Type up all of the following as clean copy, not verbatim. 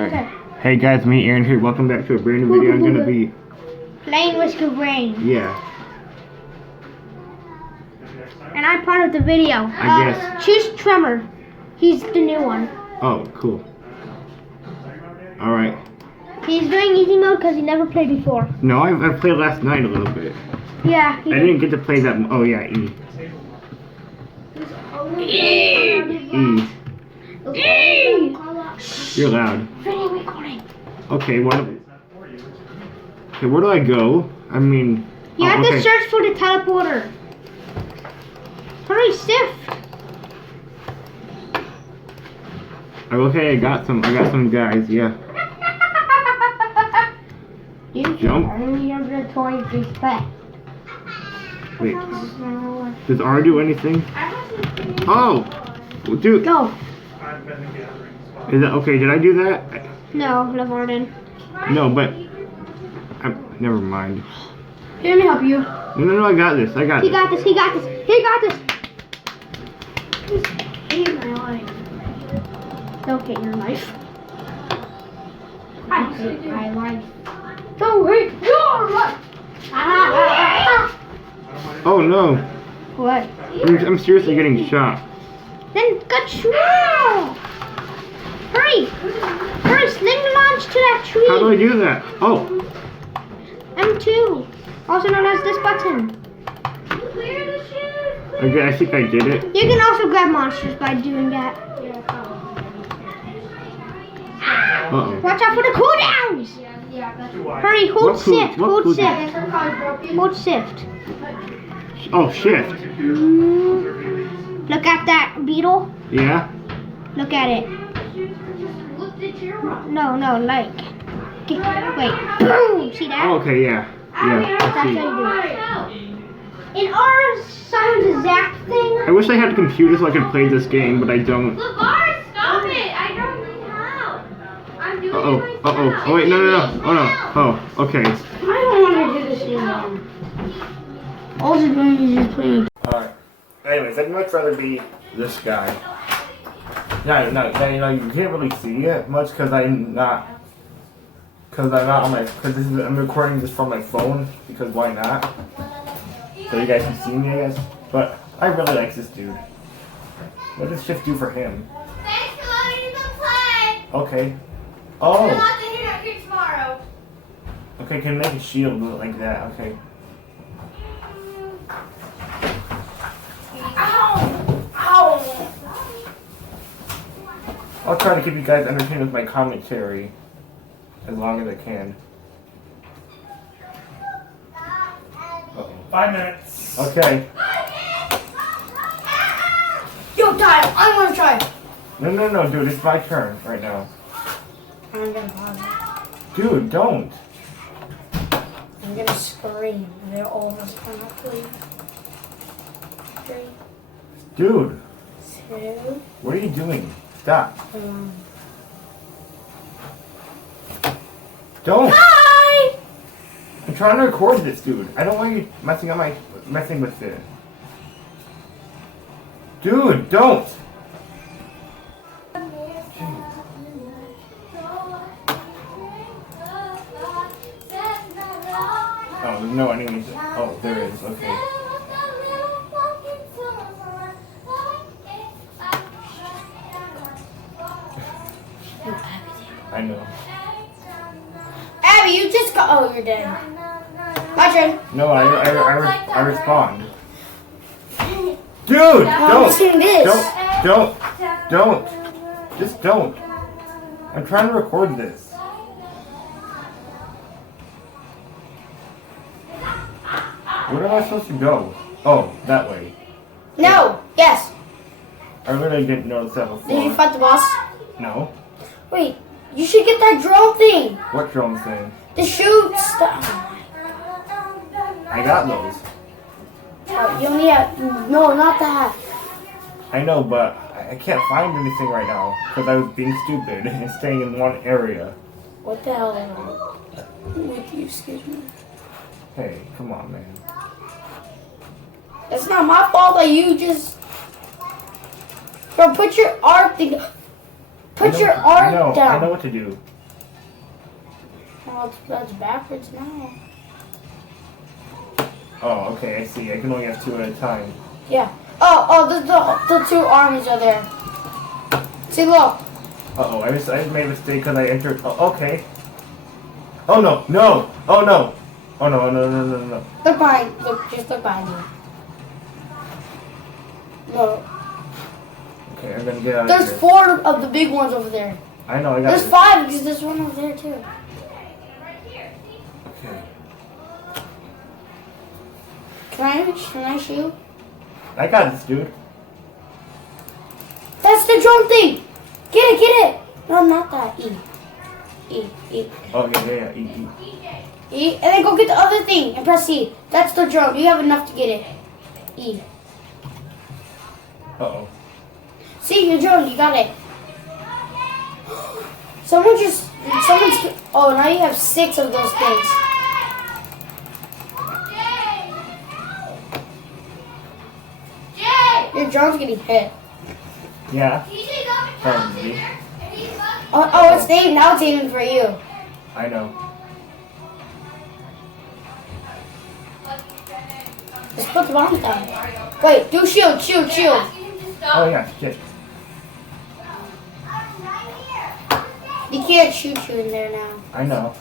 Okay. Hey guys, me Aaron here. Welcome back to a brand new video. I'm gonna be playing Whisker Brain. Yeah. And I'm part of the video. I guess. Choose Tremor. He's the new one. Oh, cool. Alright. He's doing easy mode because he never played before. No, I played last night a little bit. Yeah. I didn't get to play that. Oh yeah, E. E. You're loud. Video recording. Okay, what? Okay, where do I go? I mean. You have to search for the teleporter. Hurry, Sif. Okay, I got some guys. Yeah. Jump. Wait. Does R do anything? Oh, dude. Go. Is that okay? Did I do that? No, Lavarden. No, but never mind. Let me help you. No, I got this. He got this. He got this. He got this. Save my life. Don't get your life. I hate my life. Don't hate your life. Oh no. What? I'm seriously getting shot. Then go shoo! Hurry! Hurry, sling launch to that tree. How do I do that? Oh. M2, also known as this button. Okay, I think I did it. You can also grab monsters by doing that. Uh-oh. Watch out for the cooldowns! Hurry, hold shift, hold shift. Hold shift. Oh, shift. Look at that beetle. Yeah? Look at it. No, like. Wait. Boom! See that? Oh, okay, yeah. Yeah, That's how you do it. In our summons exact thing. I wish I had a computer so I could play this game, but I don't. LeVar, stop it! I don't know how. I'm doing it myself. Oh, wait, no. Oh, no. Oh, okay. I don't want to do this anymore. All you're doing is just playing. Alright. Anyways, I'd much rather be this guy. No, you can't really see it much because I'm not on my, I'm recording this from my phone, because why not? So you guys can see me, I guess. But I really like this dude. What does shift do for him? Thanks for letting me play. Okay. Oh. You're not here tomorrow. Okay, can make a shield like that. Okay. Ow! I'll try to keep you guys entertained with my commentary as long as I can. Uh-oh. 5 minutes. Okay. Yo, Kyle, I want to try. No, dude, it's my turn right now. I'm gonna pause it. Dude, don't. I'm gonna scream. They're all just coming up to you. 3, Dude, 2, what are you doing? Stop. 1. Don't. Hi! I'm trying to record this, dude. I don't want you messing with it. Dude, don't. Oh, no enemies. Oh, there is. Okay. I know. Abby, you just got. Oh, you're dead. My turn. No, I respond. Dude, I'm listening to this. don't. Just don't. I'm trying to record this. Where am I supposed to go? Oh, that way. No. Yes. I really didn't notice that before. Did you fight the boss? No. Wait. You should get that drone thing. What drone thing? The shoot stuff. I got those. Oh, you only have. No, not that. I know, but I can't find anything right now because I was being stupid and staying in one area. What the hell is wrong with you? Excuse me. Hey, come on, man. It's not my fault that you just. Bro, put your art thing. Put your arm I down. know what to do. Well, that's backwards now. Oh, okay, I see. I can only have 2 at a time. Yeah. Oh, the 2 armies are there. See, look. Uh-oh, I just made a mistake because I entered. Oh, okay. Oh, no. No. Oh, no. Oh, no, no, no, no, no. Look behind. Just look behind you. No. Okay, I'm gonna get out of There's here. 4 of the big ones over there. I know, I got There's this. 5 because there's one over there too. Okay. Can I shoot? I got this, dude. That's the drone thing. Get it. No, not that. E. Oh, yeah. E, and then go get the other thing and press E. That's the drone. You have enough to get it. E. Uh-oh. See, your drone. You got it. Someone's. Oh, now you have 6 of those things. Your drone's getting hit. Yeah. Probably. Oh, it's aiming. Now it's aiming for you. I know. Just put the bomb down. Wait, do shield. Oh, yeah, shit. He can't shoot you in there now. I know.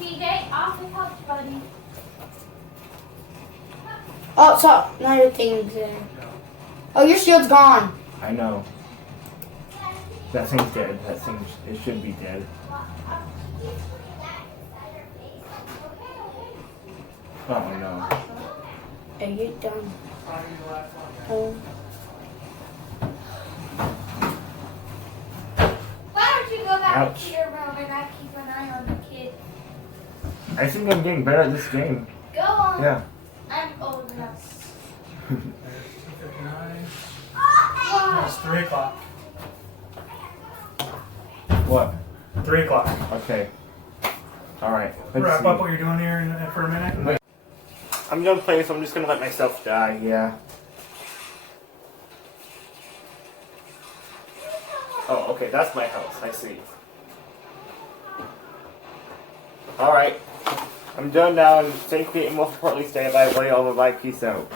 TJ, off the couch, buddy. Oh, so now your thing's there. Oh, your shield's gone. I know. That thing's dead. That thing, it should be dead. Oh, no. Are you done? Oh. Why don't you go back Ouch. to your room and I keep an eye on the kid? I think I'm getting better at this game. Go on. Yeah. I'm old enough. It's 3 o'clock. What? 3 o'clock. Okay. Alright. Wrap up what you're doing here for a minute. Wait. I'm done playing, so I'm just gonna let myself die, yeah. Oh, okay, that's my house, I see. Alright. I'm done now, and thank you, and most importantly, stay alive, lay all the life, peace out.